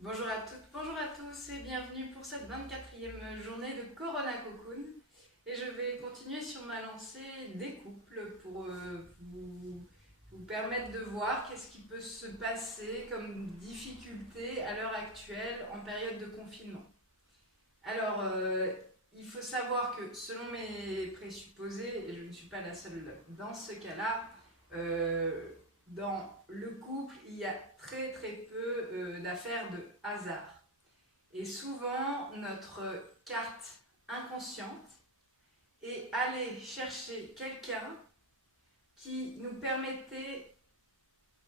Bonjour à toutes, bonjour à tous et bienvenue pour cette 24e journée de Corona Cocoon. Et je vais continuer sur ma lancée des couples pour vous permettre de voir qu'est-ce qui peut se passer comme difficulté à l'heure actuelle en période de confinement. Alors, il faut savoir que selon mes présupposés, et je ne suis pas la seule dans ce cas-là, dans le couple, il y a très peu d'affaires de hasard. Et souvent, notre carte inconsciente est aller chercher quelqu'un qui nous permettait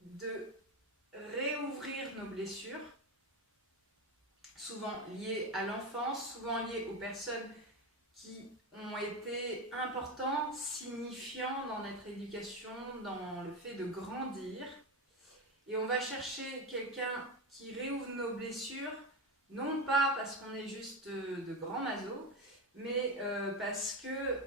de réouvrir nos blessures, souvent liées à l'enfance, souvent liées aux personnes qui ont été importants, signifiants dans notre éducation, dans le fait de grandir. Et on va chercher quelqu'un qui réouvre nos blessures, non pas parce qu'on est juste de grands masos, mais parce que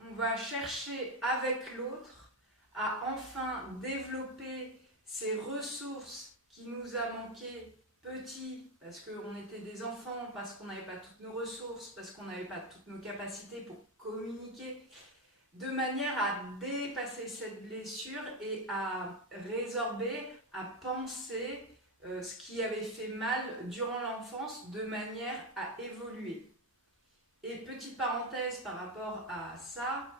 on va chercher avec l'autre à enfin développer ces ressources qui nous a manqué petits, parce qu'on était des enfants, parce qu'on n'avait pas toutes nos ressources, parce qu'on n'avait pas toutes nos capacités pour communiquer, de manière à dépasser cette blessure et à résorber, à penser ce qui avait fait mal durant l'enfance de manière à évoluer. Et petite parenthèse par rapport à ça,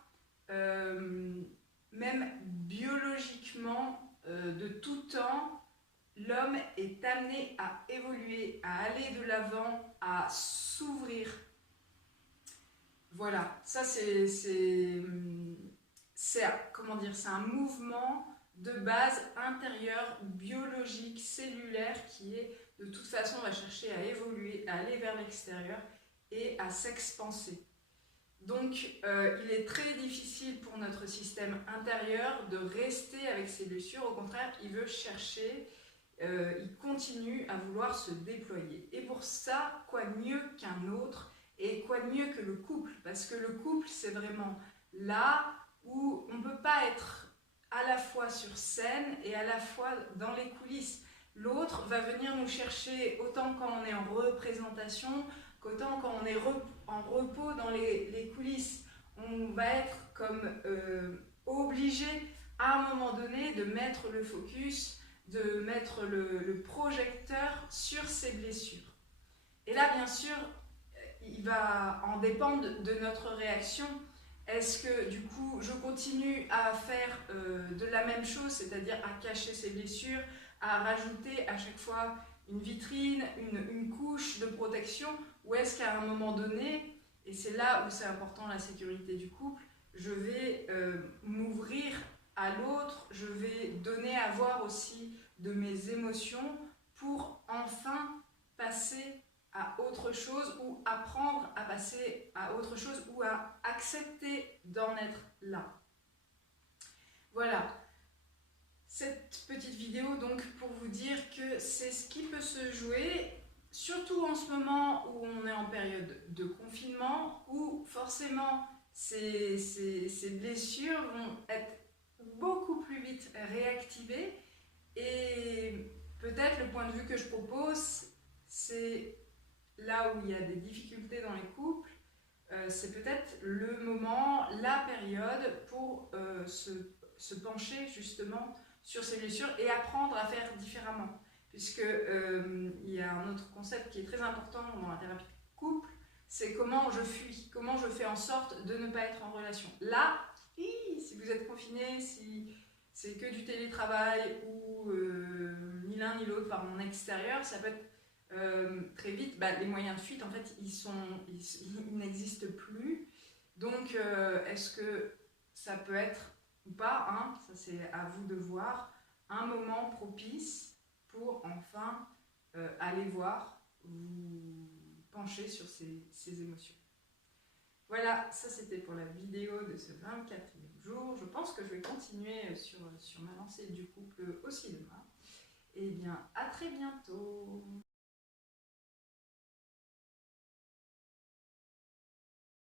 même biologiquement, de tout temps, l'homme est amené à évoluer, à aller de l'avant, à s'ouvrir. Voilà, ça comment dire, c'est un mouvement de base intérieur, biologique, cellulaire, qui est de toute façon va chercher à évoluer, à aller vers l'extérieur et à s'expanser. Donc il est très difficile pour notre système intérieur de rester avec ses blessures, au contraire il veut chercher, il continue à vouloir se déployer. Et pour ça, quoi de mieux qu'un autre, et quoi de mieux que le couple, parce que le couple c'est vraiment là où on ne peut pas être à la fois sur scène et à la fois dans les coulisses. L'autre va venir nous chercher autant quand on est en représentation qu'autant quand on est en repos dans les coulisses. On va être comme obligé à un moment donné de mettre le focus, de mettre le projecteur sur ses blessures. Et là, bien sûr, il va en dépendre de notre réaction. Est-ce que du coup je continue à faire de la même chose, c'est-à-dire à cacher ses blessures, à rajouter à chaque fois une vitrine, une couche de protection, ou est-ce qu'à un moment donné, et c'est là où c'est important la sécurité du couple, je vais m'ouvrir à l'autre, je vais donner à voir aussi de mes émotions pour enfin passer à autre chose ou apprendre à passer à autre chose ou à accepter d'en être là. Voilà, cette petite vidéo donc pour vous dire que c'est ce qui peut se jouer, surtout en ce moment où on est en période de confinement, où forcément ces blessures vont être beaucoup plus vite réactivées. Et peut-être le point de vue que je propose, c'est là où il y a des difficultés dans les couples, c'est peut-être le moment, la période pour se pencher justement sur ces blessures et apprendre à faire différemment. Puisque il y a un autre concept qui est très important dans la thérapie de couple, c'est comment je fuis, comment je fais en sorte de ne pas être en relation. Là, si vous êtes confiné, si c'est que du télétravail ou ni l'un ni l'autre par mon extérieur, ça peut être très vite, les moyens de fuite, en fait, ils n'existent plus. Donc, est-ce que ça peut être ou pas, hein, ça c'est à vous de voir, un moment propice pour enfin aller voir, vous pencher sur ces émotions. Voilà, ça c'était pour la vidéo de ce 24e jour. Je pense que je vais continuer sur ma lancée du couple aussi demain. Et bien, à très bientôt.